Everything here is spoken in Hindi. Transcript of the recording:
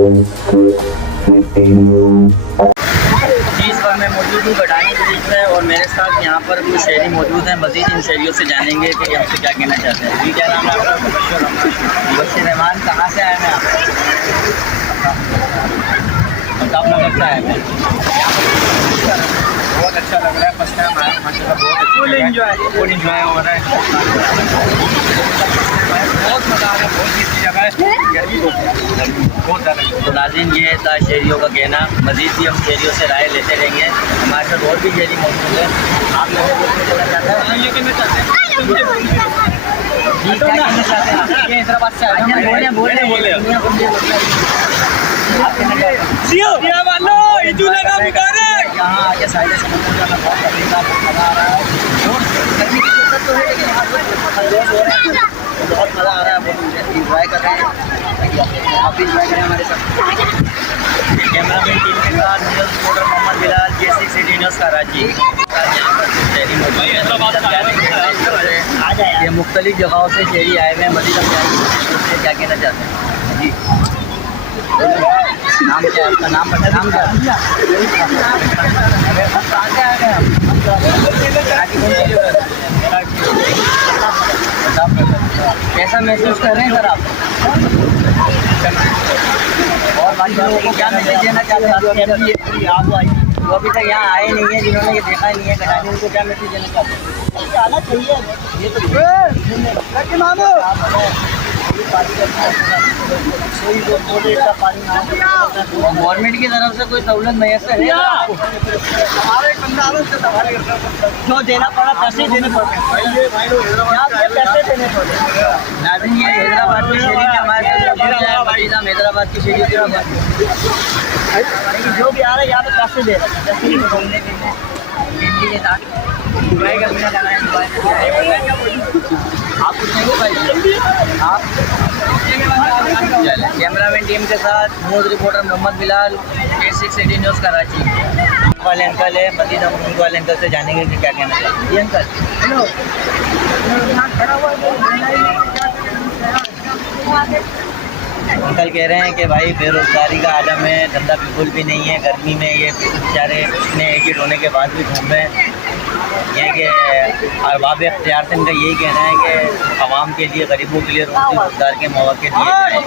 इस बार मैं मौजूद हूँ गडानी ब्रिज में और मेरे साथ यहाँ पर कुछ शहरी मौजूद हैं। मज़ीद इन शहरियों से जानेंगे कि हमसे क्या कहना चाहते हैं। जी क्या नाम है आपका? मुबश्शिर रहमान। कहाँ से आए हैं आप? अपना कब से आए हैं? बहुत अच्छा लग रहा है। फर्स्ट टाइम आया माशाल्लाह। बहुत फुल इंजॉय हो रहा है। बहुत मज़ा आ रहा है। बहुत अच्छी जगह है। गर्मी बहुत ज़्यादा। तो नाज़रीन ये था शहरियों का कहना। मज़ीद भी हम शहरियों से राय लेते रहेंगे। हमारे साथ और भी शहरी मौजूद है। आप लोगों को कहना चाहते हैं? ये कहना चाहते हैं जी क्या कहना चाहते हैं? ये हैदराबाद से आए हैं। बोले यहाँ आगे साइड समुद्र का बहुत तरीका बहुत मज़ा आ रहा है। और गर्मी की दिक्कत तो है लेकिन यहाँ पर बहुत मज़ा आ रहा है। बहुत इंजॉय कर रहे हैं। आप भी इंजॉय करें हमारे साथ। कैमरामैन टीम के साथ news reporter Mohammad Bilal, J6 city news Karachi. ये मुख्तलिफ जगहों से शहरी आए हुए हैं। मज़ीद हम क्या कहना चाहते हैं जी? नाम क्या है आपका? नाम क्या है? कैसा महसूस कर रहे हैं सर आप? और बाकी लोगों को क्या मैसेज देना चाहते हैं? आप जो अभी तक यहाँ आए नहीं है, जिन्होंने ये देखा नहीं है गडानी, उनको क्या मैसेज देना चाहते हैं? आना चाहिए। ये तो गवर्नमेंट की तरफ से कोई सहूलत मैसर है आपको? जो देना पड़ा पैसे देने पड़ते हैं। पैसे देने पड़ते हैं। नाज़रीन ये हैदराबाद की शहरी के हमारे साथ हैदराबाद की शहरी लेकिन जो भी आ रहा है यहाँ पे पैसे दे रहे हैं। जैसे घूमने फिरने के साथ इंजॉय करने जाना है। आप कुछ नहीं भाई आप कैमरामैन टीम के साथ news reporter Mohammad Bilal, J6 city news Karachi. वाले अंकल है। मज़ीद हम उनके वाले अंकल से जानेंगे कि क्या कहना चाहते हैं। जी अंकल। हेलो। अंकल कह रहे हैं कि भाई बेरोज़गारी का आलम है, धंधा बिल्कुल भी नहीं है। गर्मी में ये बेचारे इतने एजिड होने के बाद भी घूम रहे हैं। ये कि अरबाब इख्तियार से इनका यही कहना है कि आवाम के लिए, गरीबों के लिए रोज़गार के मौके दिए जाएँ।